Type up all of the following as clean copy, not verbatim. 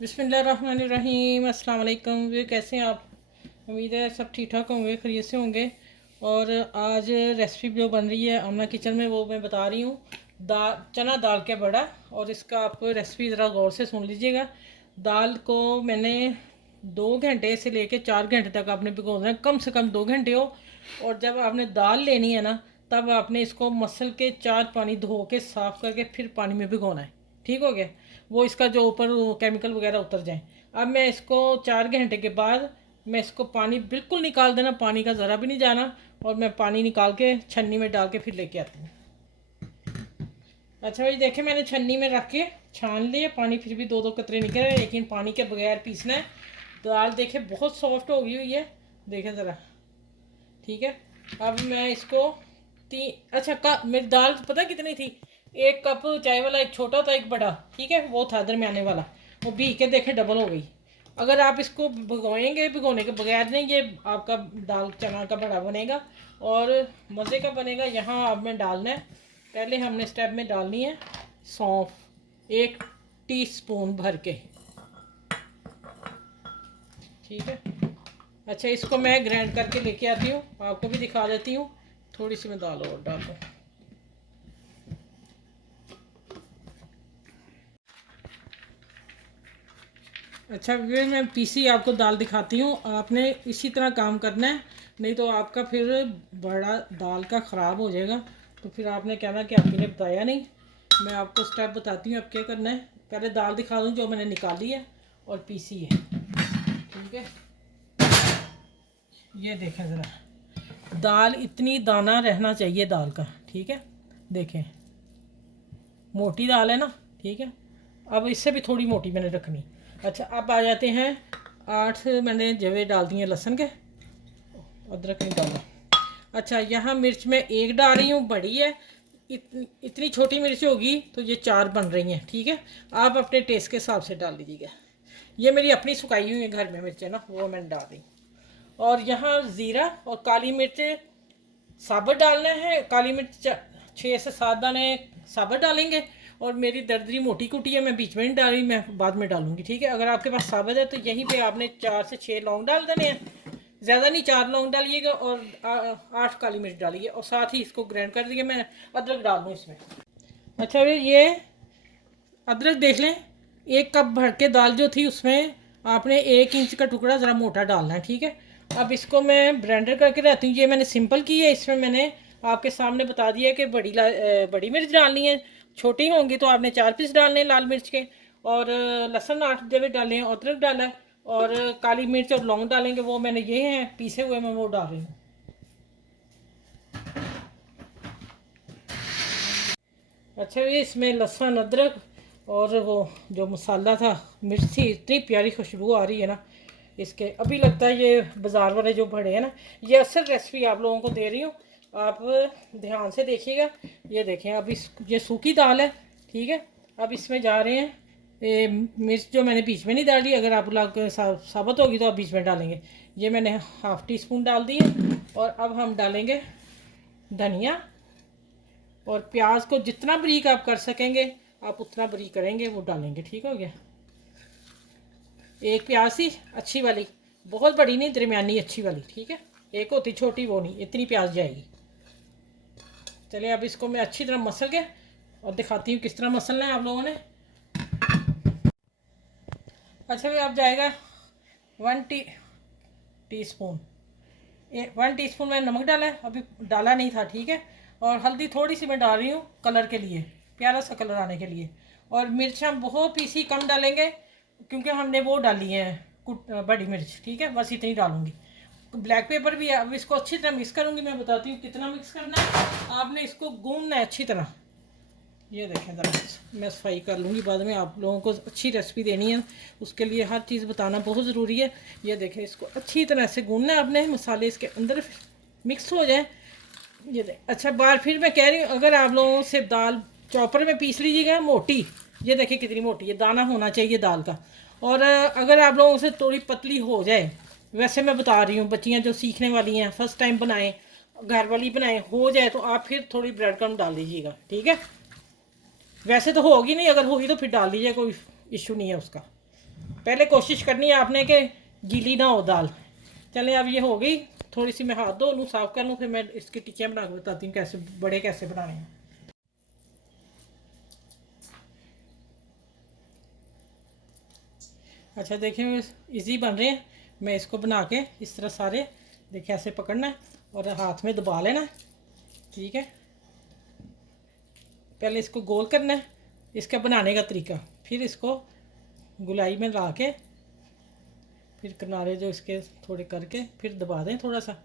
बिस्मिल्लाहिर्रहमानिर्रहीम। अस्सलाम वालेकुम। वे कैसे हैं आप? उम्मीद है सब ठीक ठाक होंगे, खैरियत से होंगे। और आज रेसिपी जो बन रही है अमना किचन में, वो मैं बता रही हूँ। चना दाल के बड़ा। और इसका आप रेसिपी ज़रा गौर से सुन लीजिएगा। दाल को मैंने 2 घंटे से लेके 4 घंटे तक आपने भिगोना है, कम से कम 2 घंटे हो। और जब आपने दाल लेनी है ना, तब आपने इसको मसल के 4 पानी धो के साफ़ करके फिर पानी में भिगोना है। ठीक हो गया? वो इसका जो ऊपर केमिकल वगैरह उतर जाए। अब मैं इसको 4 घंटे के बाद मैं इसको पानी बिल्कुल निकाल देना, पानी का ज़रा भी नहीं जाना। और मैं पानी निकाल के छन्नी में डाल के फिर लेके आती हूँ। अच्छा भाई, देखे मैंने छन्नी में रख के छान लिए, पानी फिर भी 2-2 कतरे निकल रहे हैं, लेकिन पानी के बगैर पीसना है। दाल देखे बहुत सॉफ्ट हो गई हुई है, देखे ज़रा। ठीक है। अब मैं इसको अच्छा मेरी दाल पता कितनी थी? 1 कप चाय वाला, एक छोटा था एक बड़ा, ठीक है, वो था दरमियाने वाला। वो भी के देखे डबल हो गई। अगर आप इसको भिगोएंगे, भिगोने के बगैर नहीं, ये आपका दाल चना का बड़ा बनेगा और मज़े का बनेगा। यहाँ आप में डालना है, पहले हमने स्टेप में डालनी है सौंफ, 1 टीस्पून भर के। ठीक है। अच्छा, इसको मैं ग्राइंड करके लेके आती हूँ, आपको भी दिखा देती हूँ। थोड़ी सी मैं दाल और डाल दूँ। अच्छा फिर मैं पीसी आपको दाल दिखाती हूँ। आपने इसी तरह काम करना है, नहीं तो आपका फिर बड़ा दाल का ख़राब हो जाएगा। तो फिर आपने कहना कि आपने ने बताया नहीं। मैं आपको स्टेप बताती हूँ अब क्या करना है। पहले दाल दिखा दूँ जो मैंने निकाली है और पीसी है। ठीक है, ये देखें ज़रा, दाल इतनी दाना रहना चाहिए दाल का। ठीक है, देखें मोटी दाल है ना। ठीक है, अब इससे भी थोड़ी मोटी मैंने रखनी। अच्छा, अब आ जाते हैं 8 मैंने जवे डाल दिए लहसुन के, अदरक नहीं डाला। अच्छा, यहाँ मिर्च मैं 1 डाल रही हूँ, बड़ी है। इतनी छोटी मिर्च होगी तो ये 4 बन रही हैं। ठीक है, आप अपने टेस्ट के हिसाब से डाल दीजिएगा। ये मेरी अपनी सुखाई हुई है घर में मिर्च है ना, वो मैंने डाल दी। और यहाँ ज़ीरा और काली मिर्च साबुत डालना है। काली मिर्च 6 से 7 दाने साबुत डालेंगे। और मेरी दरदरी मोटी कुटी है, मैं बीच में नहीं डाली, मैं बाद में डालूंगी। ठीक है, अगर आपके पास साबुत है तो यहीं पे आपने 4 से 6 लौंग डाल देने हैं, ज़्यादा नहीं, 4 लौंग डालिएगा और 8 काली मिर्च डालिए, और साथ ही इसको ग्राइंड कर दीजिए। मैं अदरक डाल दूँ इसमें। अच्छा फिर ये अदरक देख लें, 1 कप भर के दाल जो थी उसमें आपने 1 इंच का टुकड़ा ज़रा मोटा डालना है। ठीक है, अब इसको मैं ब्लेंडर करके रहती हूँ। ये मैंने सिंपल की है, इसमें मैंने आपके सामने बता दिया कि बड़ी मिर्च डालनी है। छोटी होंगी तो आपने 4 पीस डालने हैं लाल मिर्च के। और लहसुन 8 जवे डाले हैं, अदरक डाला है, और काली मिर्च और लौंग डालेंगे, वो मैंने ये हैं पीसे हुए, मैं वो डाल रही हूँ। अच्छा, ये इसमें लहसुन अदरक और वो जो मसाला था, मिर्च थी, इतनी प्यारी खुशबू आ रही है ना इसके। अभी लगता है ये बाज़ार वाले जो बड़े हैं ना, ये असल रेसिपी आप लोगों को दे रही हूँ, आप ध्यान से देखिएगा। ये देखें, अब ये सूखी दाल है। ठीक है, अब इसमें जा रहे हैं ये मिर्च जो मैंने बीच में नहीं डाली। अगर आप लोग साबुत होगी तो आप बीच में डालेंगे। ये मैंने 1/2 टीस्पून डाल दी है। और अब हम डालेंगे धनिया। और प्याज को जितना बारीक आप कर सकेंगे आप उतना बारीक करेंगे, वो डालेंगे। ठीक हो गया? एक प्याज सी अच्छी वाली, बहुत बड़ी नहीं, दरमियानी अच्छी वाली। ठीक है, एक होती छोटी, वो नहीं, इतनी प्याज जाएगी। चलिए, अब इसको मैं अच्छी तरह मसल के और दिखाती हूँ किस तरह मसलना है आप लोगों ने। अच्छा भी, अब जाएगा 1 टीस्पून, 1 टीस्पून मैंने नमक डाला है, अभी डाला नहीं था। ठीक है, और हल्दी थोड़ी सी मैं डाल रही हूँ कलर के लिए, प्यारा सा कलर आने के लिए। और मिर्च हम बहुत पीसी कम डालेंगे, क्योंकि हमने वो डाली है बड़ी मिर्च। ठीक है, बस इतनी डालूंगी। ब्लैक पेपर भी है। अब इसको अच्छी तरह मिक्स करूँगी, मैं बताती हूँ कितना मिक्स करना है। आपने इसको गूंदना है अच्छी तरह। ये देखें ज़रा, मैं सफाई कर लूँगी बाद में, आप लोगों को अच्छी रेसिपी देनी है, उसके लिए हर चीज़ बताना बहुत ज़रूरी है। ये देखें, इसको अच्छी तरह से गूंदना है आपने, मसाले इसके अंदर मिक्स हो जाए। ये देख, अच्छा बार फिर मैं कह रही हूँ, अगर आप लोगों से दाल चॉपर में पीस लीजिएगा मोटी, ये देखिए कितनी मोटी है, दाना होना चाहिए दाल का। और अगर आप लोगों से थोड़ी पतली हो जाए, वैसे मैं बता रही हूँ, बच्चियाँ जो सीखने वाली हैं, फर्स्ट टाइम बनाएं, घर वाली बनाएं, हो जाए तो आप फिर थोड़ी ब्रेड क्रम्ब डाल दीजिएगा। ठीक है, वैसे तो होगी नहीं, अगर होगी तो फिर डाल दीजिए, कोई इशू नहीं है उसका। पहले कोशिश करनी है आपने कि गीली ना हो दाल। चलें अब ये हो गई, थोड़ी सी मैं हाथ धो लूँ, साफ़ कर लूँ, फिर मैं इसकी टिक्कियाँ बना के बताती हूँ कैसे बड़े कैसे बनाने हैं। अच्छा देखिए इजी बन रहे हैं। मैं इसको बना के इस तरह सारे देखिए ऐसे पकड़ना है और हाथ में दबा लेना है, ठीक है। पहले इसको गोल करना है, इसका बनाने का तरीका, फिर इसको गुलाई में ला के फिर किनारे जो इसके थोड़े करके फिर दबा दें थोड़ा सा।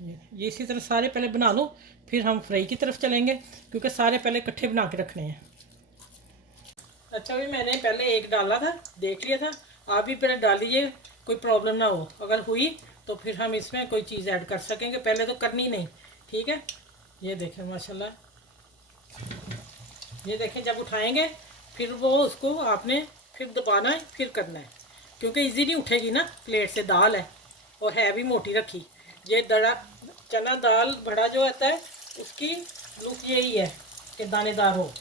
ये इसी तरह सारे पहले बना लो, फिर हम फ्राई की तरफ चलेंगे क्योंकि सारे पहले इकट्ठे बना के रखने हैं। अच्छा भी मैंने पहले एक डाला था, देख लिया था, आप भी पहले डाल लीजिए, कोई प्रॉब्लम ना हो। अगर हुई तो फिर हम इसमें कोई चीज़ ऐड कर सकेंगे, पहले तो करनी नहीं, ठीक है। ये देखें माशाल्लाह, ये देखें जब उठाएंगे फिर वो उसको आपने फिर दबाना है, फिर करना है, क्योंकि इजी नहीं उठेगी ना, प्लेट से दाल है और है भी मोटी रखी। ये दड़ा चना दाल बड़ा जो आता है उसकी लुक यही है कि दानेदार हो।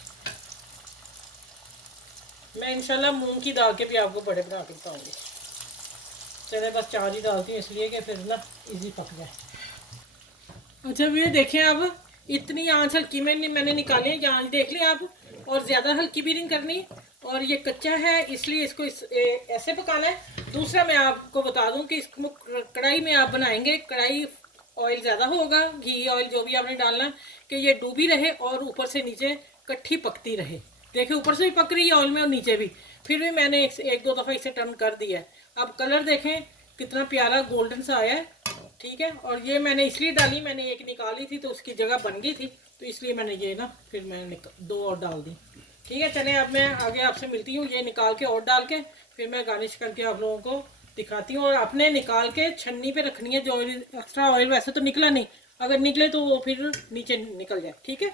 मैं इंशाल्लाह मूंग की दाल के भी आपको बड़े बना के बताऊँगी। चले बस 4 ही डालती हूँ इसलिए कि फिर ना इजी पक जाए। अच्छा ये देखें अब इतनी आंच हल्की में मैंने निकाली है, आंच देख लें आप, और ज़्यादा हल्की भी नहीं करनी, और ये कच्चा है इसलिए इसको ऐसे पकाना है। दूसरा मैं आपको बता दूं कि इसको कढ़ाई में आप बनाएंगे, कढ़ाई ऑयल ज़्यादा होगा, घी ऑयल जो भी आपने डालना, कि ये डूबी रहे और ऊपर से नीचे कट्ठी पकती रहे। देखिए ऊपर से भी पक रही है ऑयल में और नीचे भी, फिर भी मैंने एक दो दफ़ा इसे टर्न कर दिया है। अब कलर देखें कितना प्यारा गोल्डन सा आया है, ठीक है। और ये मैंने इसलिए डाली, मैंने एक निकाली थी तो उसकी जगह बन गई थी, तो इसलिए मैंने ये ना फिर मैंने 2 और डाल दी, ठीक है। चले अब मैं आगे आपसे मिलती हूँ, ये निकाल के और डाल के फिर मैं गार्निश करके आप लोगों को दिखाती हूँ। और आपने निकाल के छन्नी पे रखनी है, जो ऑयल एक्स्ट्रा ऑयल वैसे तो निकला नहीं, अगर निकले तो वो फिर नीचे निकल जाए, ठीक है।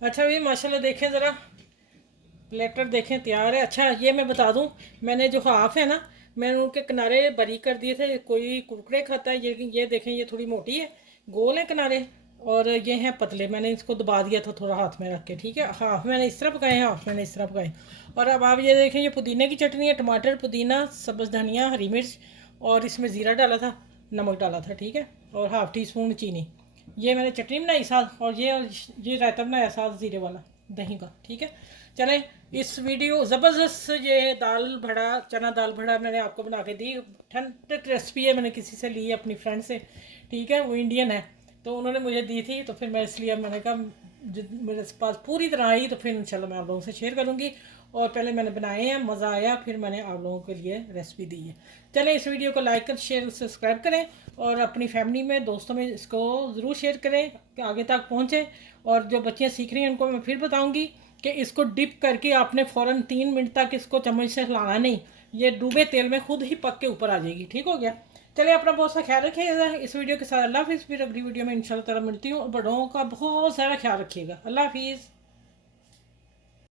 अच्छा ये माशाल्लाह देखें ज़रा, प्लेटर देखें तैयार है। अच्छा ये मैं बता दूं, मैंने जो हाफ है ना, मैंने उनके किनारे बारीक कर दिए थे, कोई कुरकुरे खाता है, ये देखें ये थोड़ी मोटी है, गोल है किनारे, और ये हैं पतले। मैंने इसको दबा दिया था थोड़ा हाथ में रख के, ठीक है। हाफ मैंने इस तरह पकाए, हाफ मैंने इस तरह पकाए। और अब आप ये देखें, ये पुदीने की चटनी है, टमाटर, पुदीना, सब्ज़ धनिया, हरी मिर्च, और इसमें ज़ीरा डाला था, नमक डाला था, ठीक है, और हाफ़ टी स्पून चीनी। ये मैंने चटनी बनाई साथ, और ये रायता बनाया साथ ज़ीरे वाला दही का, ठीक है। चलें इस वीडियो ज़बरदस्त ये दाल भड़ा, चना दाल भड़ा मैंने आपको बना के दी। ठंड रेसिपी है, मैंने किसी से ली है, अपनी फ्रेंड से, ठीक है, वो इंडियन है, तो उन्होंने मुझे दी थी, तो फिर मैं इसलिए मैंने कहा मेरे पास पूरी तरह आई तो फिर इंशाल्लाह मैं आप लोगों से शेयर करूँगी। और पहले मैंने बनाए हैं, मज़ा आया, फिर मैंने आप लोगों के लिए रेसिपी दी है। चलें इस वीडियो को लाइक कर शेयर सब्सक्राइब करें, और अपनी फैमिली में दोस्तों में इसको ज़रूर शेयर करें कि आगे तक पहुँचे। और जो बच्चियाँ सीख रही हैं उनको मैं फिर बताऊँगी कि इसको डिप करके आपने फ़ौरन 3 मिनट तक इसको चम्मच से हिलाना नहीं, ये डूबे तेल में खुद ही पक के ऊपर आ जाएगी, ठीक हो गया। चलिए अपना बहुत सा ख्याल रखिएगा इस वीडियो के साथ। अल्लाह हाफिज़। फिर अगली वीडियो में इंशाल्लाह ताला मिलती हूँ, और बड़ों का बहुत सारा ख्याल रखिएगा। अल्लाह हाफिज़।